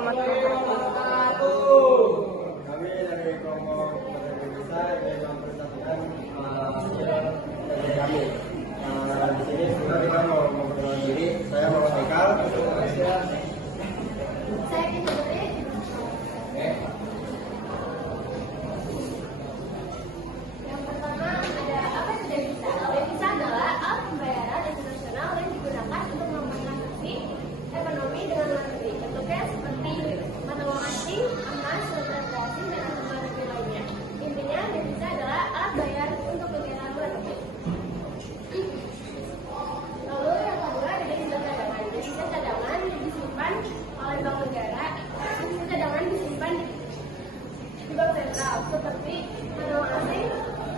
warahmatullahi wabarakatuh. Kami dari kelompok pekerja desa yang mempersatukan dari kami. Di sini sebenarnya kita mau memperkenalkan diri. Saya Muhammad Haikal. Saya Fitri. Yang pertama ada apa itu devisa? Devisa adalah alat pembayaran internasional yang digunakan untuk mempertransaksi ekonomi dengan luar negeri. Bentuknya seperti mata uang asing, emas, valuta asing, dan mata uang negeri lainnya. Intinya devisa adalah alat bayar untuk negara luar negeri. Lalu yang kedua ada devisa cadangan. Devisa cadangan disimpan oleh bank negara. Devisa cadangan disimpan di bank sentral seperti mata uang asing,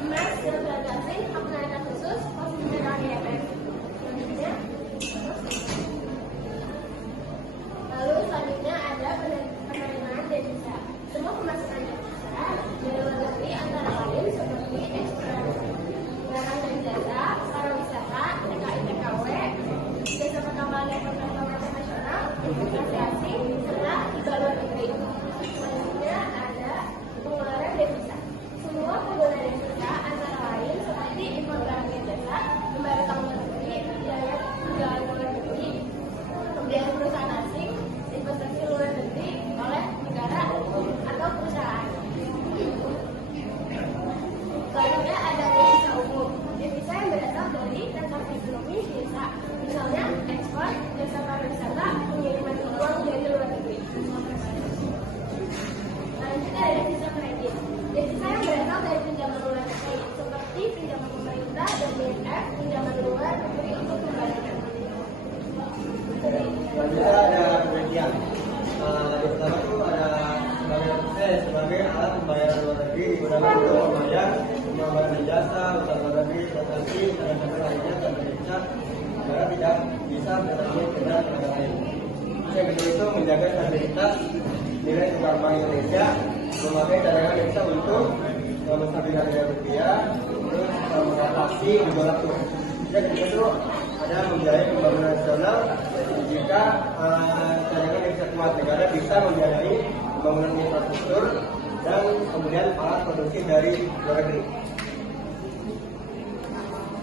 emas, valuta asing, hak penarikan khusus, posisi cadangan IMF. Selanjutnya, selanjutnya ada penerimaan devisa. Semua pemasukan devisa dari luar negeri antara lain seperti ekspor barang dan jasa, pariwisata, TKI TKW, jasa pertambangan dan pertambangan internasional, investasi asing, serta hibah luar negeri. Selanjutnya ada pengeluaran devisa. Semua penggunaan devisa antara lain seperti impor barang dan jasa, membayar utang luar negeri, biaya perjalanan luar negeri, pembiayaan perusahaan asing, investasi luar negeri oleh negara atau perusahaan. Selanjutnya ada devisa umum. Devisa yang berasal dari transaksi ekonomi biasa, misalnya ekspor, jasa pariwisata, pengiriman uang dari luar negeri. Selanjutnya ada devisa kredit. Devisa yang berasal dari pinjaman luar negeri, seperti pinjaman pemerintah dan IMF, pinjaman luar negeri untuk pembayaran. Selanjutnya ada penelitian. Di pertama itu ada sebagai alat pembayaran luar negeri digunakan untuk membayar jasa, utang luar negeri, transaksi, transaksi lainnya dan Indonesia negara tidak bisa bertanding dengan negara lain. Yang kedua itu menjaga stabilitas nilai tukar bank Indonesia, memakai cadangan devisa untuk menstabilkan nilai rupiah, terus mengatasi gejolak kurs. Yang ketiga itu ada membiayai pembangunan nasional. Jika cadangan devisa kuat, negara bisa membiayai pembangunan infrastruktur dan kemudian alat produksi dari luar negeri.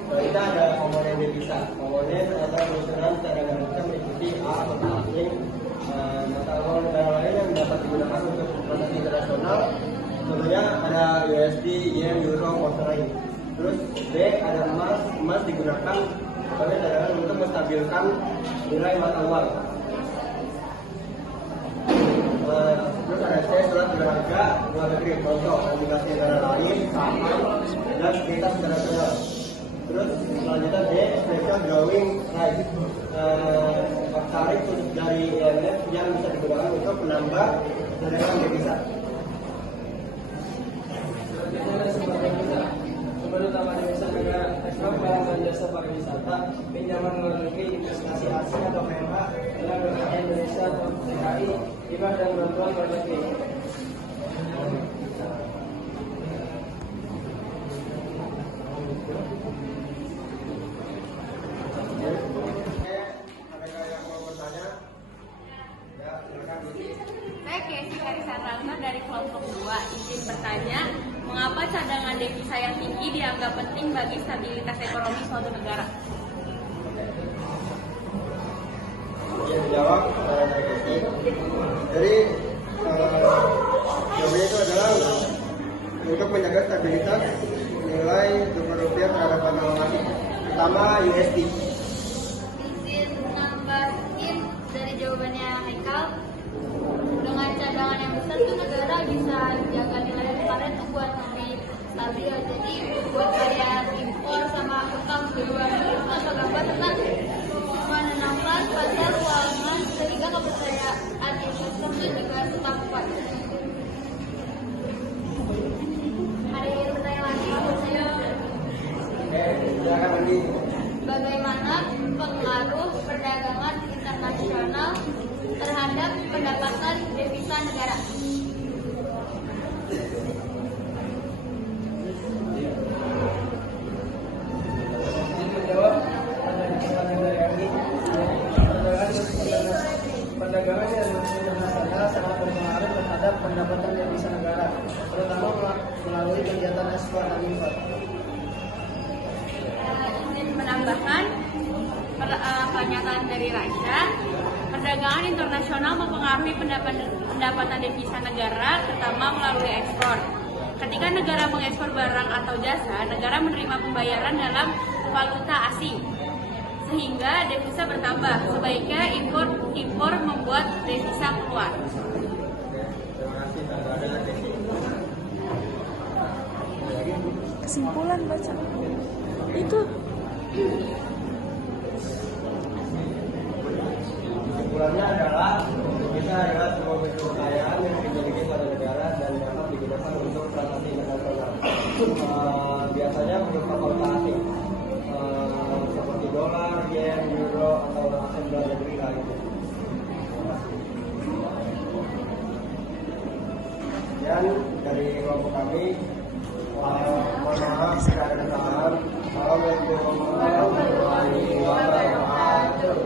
Kita ada komponen devisa. Komponen atau penyusunan cadangan devisa meliputi A, valuta asing, mata uang negara lain yang dapat digunakan untuk transaksi internasional. Contohnya ada USD, Yen, Euro, pound lain. Terus B ada emas. Emas digunakan sebagai cadangan untuk menstabilkan nilai mata uang. Terus ada C surat berharga luar negeri, contoh obligasi negara lain, saham, dan sekuritas internasional. Terus selanjutnya D special drawing right, tarif dari IMF yang bisa digunakan untuk menambah cadangan devisa. Sumber utama devisa negara ekspor barang dan jasa pariwisata, pinjaman luar negeri, investasi asing atau PMA, dalam negara Indonesia atau TKI, hibah dan bantuan luar negeri. Saya Kesi Karisan Rangga dari kelompok 2. Izin bertanya, mengapa cadangan devisa yang tinggi dianggap penting bagi stabilitas ekonomi suatu negara? Yang dijawab dari Kesi. Jadi jawabannya itu adalah untuk menjaga stabilitas nilai tukar rupiah terhadap mata uang asing, terutama USD. Izin nambahin dari jawabannya Haikal. Dengan cadangan yang besar tuh negara bisa jaga nilai tukarnya tuh buat lebih stabil. Jadi buat bayar impor sama utang ke luar negeri itu agak gampang karena menenangkan pasar keuangan sehingga kepercayaan investor itu juga tetap kuat. Ada yang ingin bertanya lagi? Silakan lagi. Bagaimana pengaruh perdagangan internasional terhadap pendapatan devisa negara? Menjawab pertanyaan dari Andi. Perdagangan yang internasional terhadap pendapatan devisa negara, terutama melalui kegiatan ekspor dan impor. Izin menambahkan pernyataan dari Raisa, perdagangan internasional mempengaruhi pendapatan devisa negara, terutama melalui ekspor. Ketika negara mengekspor barang atau jasa, negara menerima pembayaran dalam valuta asing, sehingga devisa bertambah. Sebaiknya impor membuat devisa keluar. Terima kasih. Ada Desi. Kesimpulan baca itu. Kesimpulannya adalah devisa adalah sebuah bentuk kekayaan yang dimiliki pada negara dan dapat digunakan untuk transaksi internasional. Biasanya berupa valuta asing seperti dolar, yen, euro, atau aset luar negeri lainnya. Dan dari kelompok kami, mohon maaf jika ada kesalahan. Assalamualaikum warahmatullahi wabarakatuh.